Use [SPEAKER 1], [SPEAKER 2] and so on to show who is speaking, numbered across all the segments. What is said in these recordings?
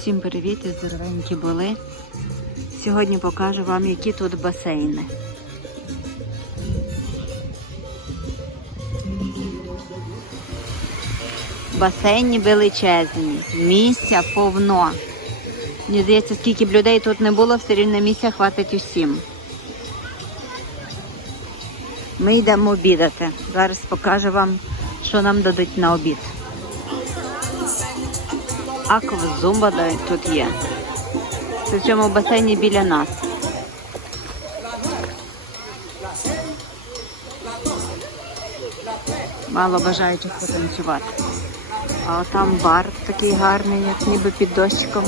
[SPEAKER 1] Усім привіт здоровенькі були. Сьогодні покажу вам, які тут басейни. Басейні величезні, місця повно. Мені здається, скільки б людей тут не було, все рівно місця хватить усім. Ми йдемо обідати. Зараз покажу вам, що нам дадуть на обід. Аквазумба да, тут є. Це в цьому басейні біля нас. Мало бажаючих потанцювати. А там бар такий гарний, як ніби під дощиком.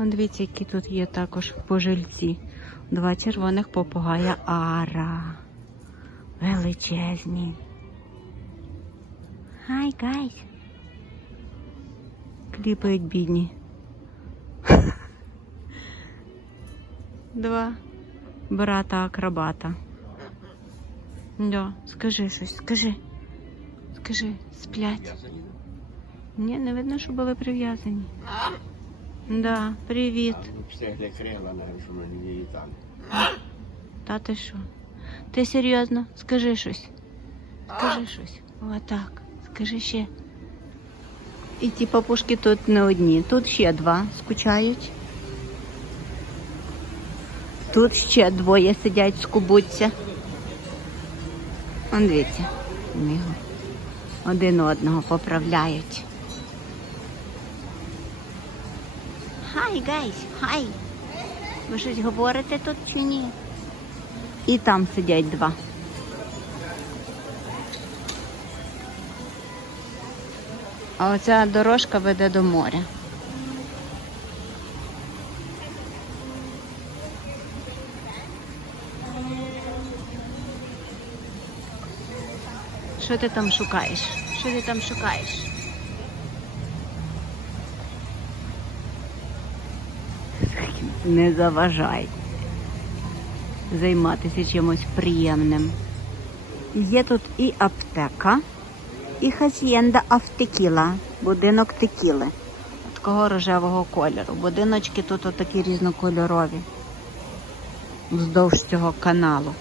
[SPEAKER 1] Вон дивіться, які тут є також пожильці. Два червоних попугая Ара. Величезні. Хай, гайс. Кліпають бідні. Два брата акробата. Да, скажи щось, скажи. Скажи, сплять. Ні, не видно, що були прив'язані. Да, привіт.
[SPEAKER 2] Всех крила, навіть, що мені її там.
[SPEAKER 1] Та ти що? Ти серйозно? Скажи щось. Скажи щось. Отак. Скажи ще. І ті папушки тут не одні. Тут ще два скучають. Тут ще двоє сидять, скубуться. Он дивіться. Один одного поправляють. Хай, гайс, хай. Ви щось говорите тут чи ні? І там сидять два. А оця дорожка веде до моря. Що ти там шукаєш? Що ти там шукаєш? Не заважай займатися чимось приємним. Є тут і аптека, і хазієнда автекіла, будинок текіли. Такого рожевого кольору. Будиночки тут отакі різнокольорові. Вздовж цього каналу.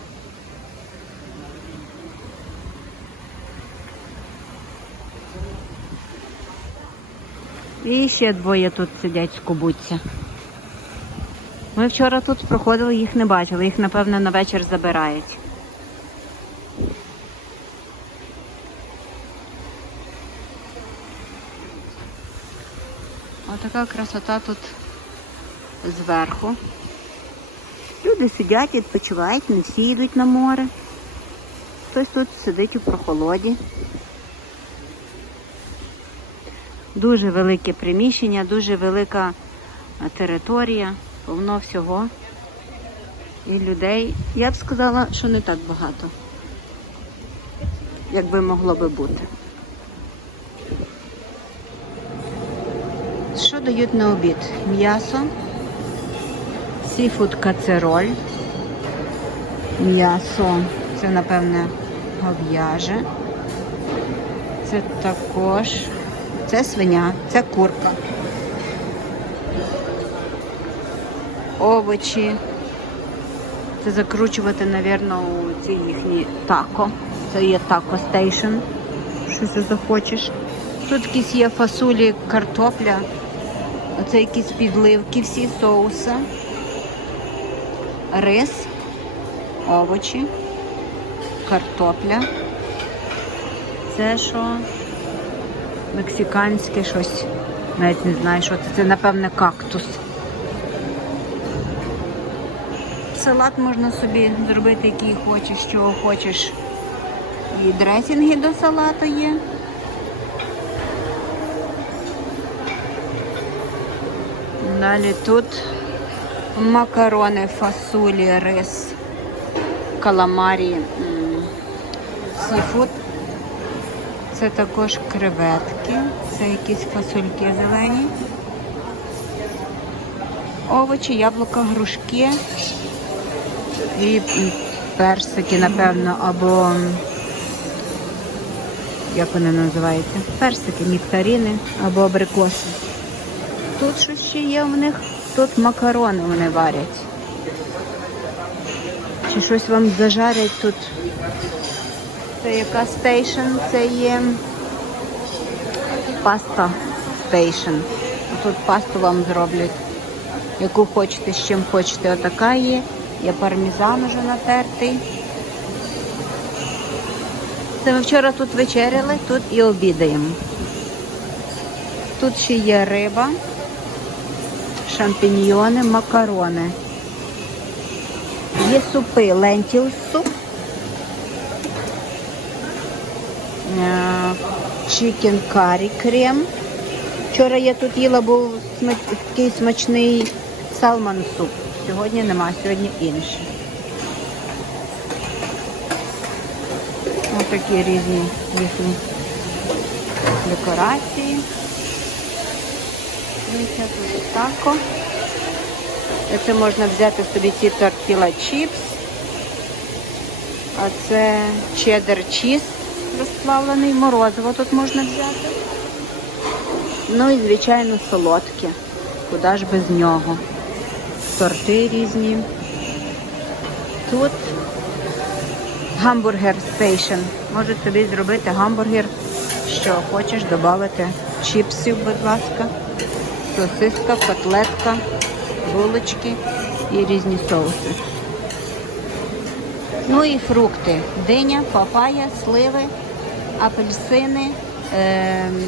[SPEAKER 1] І ще двоє тут сидять, скубуться. Ми вчора тут проходили, їх не бачили. Їх, напевно, на вечір забирають. Отака красота тут зверху. Люди сидять, відпочивають, не всі йдуть на море. Хтось тут сидить у прохолоді. Дуже велике приміщення, дуже велика територія, повно всього. І людей, я б сказала, що не так багато, як би могло би бути. Що дають на обід? М'ясо, сіфуд кацероль, м'ясо, це, напевне, гов'яже. Це також, це свиня, це курка. Овочі. Це закручувати, напевно, у ці їхні тако. Це є тако стейшн. Щось ти захочеш. Тут якісь є фасолі, картопля. Оце якісь підливки, всі соуси. Рис, овочі, картопля. Це що? Мексиканське щось. Навіть не знаю, що це. Це, напевне, кактус. Салат можна собі зробити, який хочеш, чого хочеш. І дресінги до салату є. Далі тут макарони, фасолі, рис, каламарі, сіфуд. Це також креветки, це якісь фасольки зелені. Овочі, яблука, грушки, І персики, напевно, або як вони називаються? Персики, нектарини або абрикоси. Тут що ще є в них? Тут макарони вони варять. Чи щось вам зажарять тут? Це яка стейшн? Це є паста стейшн. Тут пасту вам зроблять. Яку хочете, з чим хочете. Отака є. Є пармезан уже натертий. Це ми вчора тут вечеряли, тут і обідаємо. Тут ще є риба, шампіньйони, макарони. Є супи, лентіл суп, чикен карі крем. Вчора я тут їла, був такий смачний салман суп. Сьогодні нема, сьогодні інший. Ось такі різні їхні декорації. Дивіться. Це можна взяти собі ці тортіла чіпс. А це чеддер чіз розплавлений, морозиво тут можна взяти. Ну і, звичайно, солодке. Куди ж без нього? Торти різні. Тут гамбургер стейшн. Можуть собі зробити гамбургер, що хочеш, додати чіпсів, будь ласка, сосиска, котлетка, булочки і різні соуси. Ну і фрукти. Диня, папая, сливи, апельсини, ем,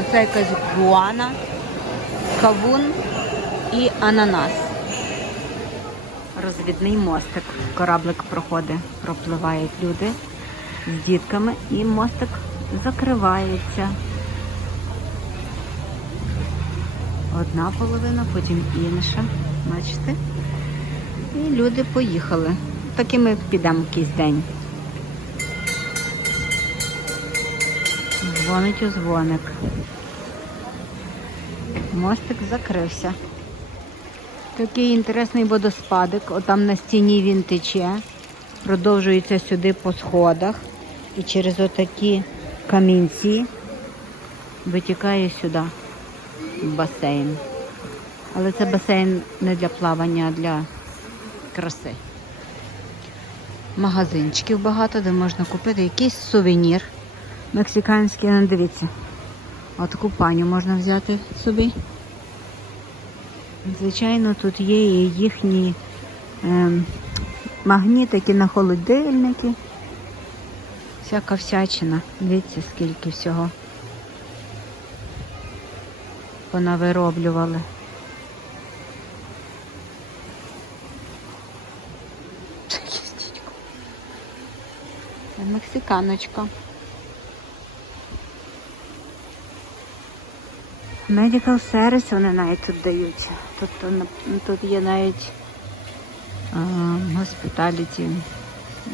[SPEAKER 1] оце якась гуана, кавун і ананас. Розвідний мостик. Кораблик проходить, пропливають люди з дітками і мостик закривається. Одна половина, потім інша. Бачите? І люди поїхали. Так і ми підемо якийсь день. Дзвонить у дзвоник. Мостик закрився. Такий інтересний водоспадик. Отам на стіні він тече. Продовжується сюди по сходах. І через отакі камінці витікає сюди басейн. Але це басейн не для плавання, а для краси. Магазинчиків багато, де можна купити якийсь сувенір мексиканський. Ну, дивіться. Отаку паню можна взяти собі. Звичайно, тут є і їхні ем, магнітики на холодильники. Всяка всячина. Дивіться, скільки всього понавироблювали. Це Мексиканочка. Medical Service вони навіть тут дають. Тут, тут є навіть hospitality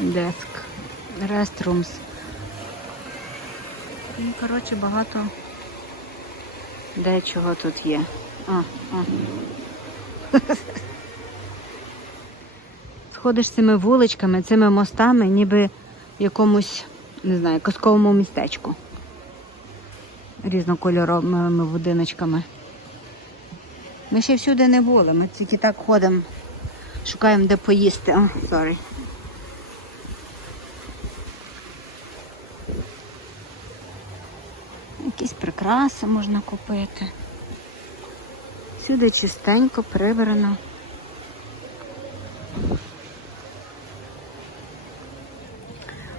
[SPEAKER 1] desk, restrooms. Ну, коротше, багато дечого тут є. А, а. Сходиш цими вуличками, цими мостами, ніби в якомусь, не знаю, казковому містечку різнокольоровими будиночками. Ми ще всюди не були, ми тільки так ходимо, шукаємо де поїсти. О, sorry. Якісь прикраси можна купити. Всюди чистенько, прибрано.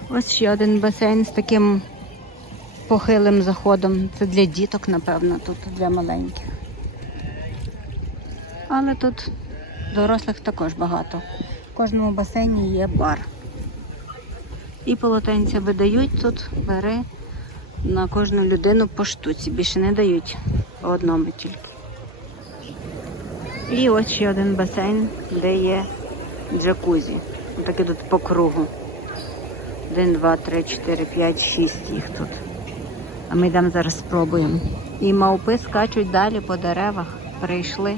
[SPEAKER 1] Ось ще один басейн з таким похилим заходом. Це для діток, напевно, тут для маленьких. Але тут дорослих також багато. В кожному басейні є бар. І полотенця видають тут, бери на кожну людину по штуці. Більше не дають одному тільки. І ось ще один басейн, де є джакузі. Таке тут по кругу. Один, два, три, чотири, п'ять, шість їх тут. А ми йдемо зараз спробуємо. І мавпи скачуть далі по деревах. Прийшли.